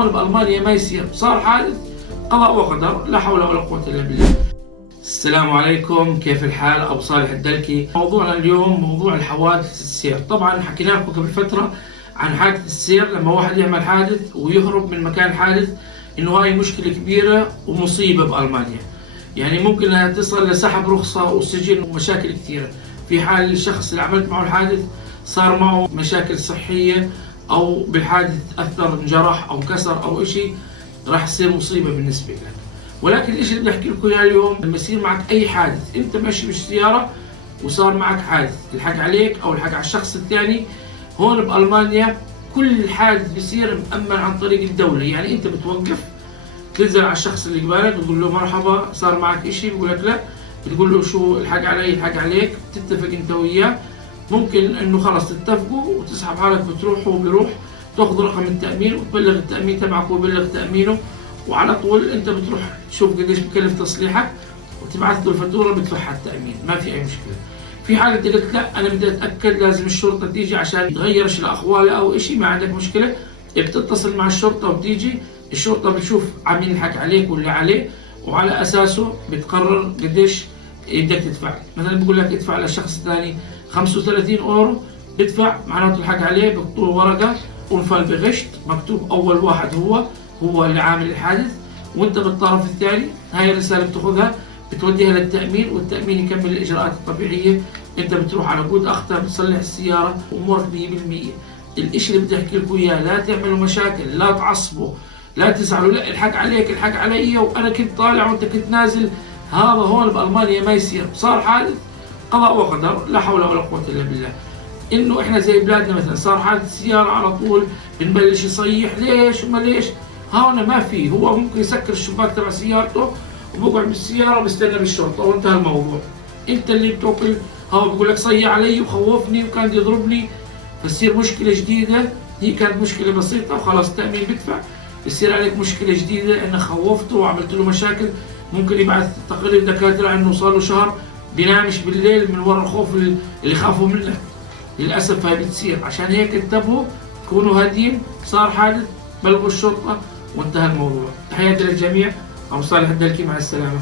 هون بألمانيا ما يصير، صار حادث قضاء وقدر، لا حول ولا قوة إلا بالله. السلام عليكم، كيف الحال؟ أبو صالح الدلكي. موضوعنا اليوم موضوع الحوادث السير. طبعا حكينا لكم قبل فترة عن حادث السير، لما واحد يعمل حادث ويهرب من مكان الحادث، إنه هاي مشكلة كبيرة ومصيبة بألمانيا. يعني ممكن انها تصل لسحب رخصة وسجن ومشاكل كثيرة. في حال الشخص اللي عملت معه الحادث صار معه مشاكل صحية أو بالحادث أثر انجرح أو كسر أو إشي، راح تصير مصيبة بالنسبة لك. ولكن الإشي اللي بدي أحكي لكم إياه اليوم، لما يصير معك أي حادث، أنت ماشي بالسيارة وصار معك حادث، الحق عليك أو الحق على الشخص الثاني، هون بألمانيا كل حادث بيصير مأمن عن طريق الدولة. يعني أنت بتوقف، تنزل على الشخص اللي قبالك بتقول له مرحبا، صار معك إشي؟ بيقول لك لا. بتقول له شو الحق علي؟ الحق عليك. تتفق أنت وياه، ممكن إنه خلص تتفقوا وتسحب حالك، بتروح وهو بيروح، تاخذ رقم التأمين وتبلغ التأمين تبعك ويبلغ تأمينه، وعلى طول أنت بتروح تشوف قديش بكلف تصليحك وتبعث له الفاتورة بدفعها التأمين، ما في أي مشكلة. في حال أنت قلت لا أنا بدي أتأكد، لازم الشرطة تيجي عشان تغيرش الأخوال أو إشي، ما عندك مشكلة، بتتصل مع الشرطة وتيجي الشرطة بتشوف عمين الحق عليك واللي عليه، وعلى أساسه بتقرر قديش بدك تدفع. مثلا بقول لك ادفع للشخص الثاني 35 أورو، بدفع، معناته الحق عليه، بيحطوا له ورقة ونفال بغشت مكتوب أول واحد هو اللي عامل الحادث، وأنت بالطرف الثاني. هاي الرسالة بتاخذها بتوديها للتأمين، والتأمين يكمل الإجراءات الطبيعية. أنت بتروح على بود أختها، بتصلح السيارة، وأمورك 100%. الإشي اللي بدي أحكي لكم إياه، لا تعملوا مشاكل، لا تعصبوا، لا تزعلوا، لا الحق عليك الحق علي وأنا كنت طالع وأنت كنت نازل. هذا هون بألمانيا ما يصير، صار حادث قضاء وقدر، لا حول ولا قوة إلا بالله. إنه إحنا زي بلادنا مثلا صار حادث سيارة على طول بنبلش يصيح، ليش وما ليش. هون ما في، هو ممكن يسكر الشباك تبع سيارته وبقعد بالسيارة وبستنى بالشرطة وانتهى الموضوع. أنت اللي بتوكل، هو بقول لك صيح علي وخوفني وكان يضربني، فتصير مشكلة جديدة. هي كانت مشكلة بسيطة وخلاص التأمين بدفع، بصير عليك مشكلة جديدة إنك خوفته وعملت له مشاكل. ممكن يبعث تقرير دكاترة إنه صار له شهر بينامش بالليل من وراء الخوف اللي خافوا منك. للأسف هاي بتصير، عشان هيك انتبهوا، كونوا هادين. صار حادث بلغوا الشرطة وانتهى الموضوع. تحياتي للجميع، أبو صالح الدلكي، مع السلامة.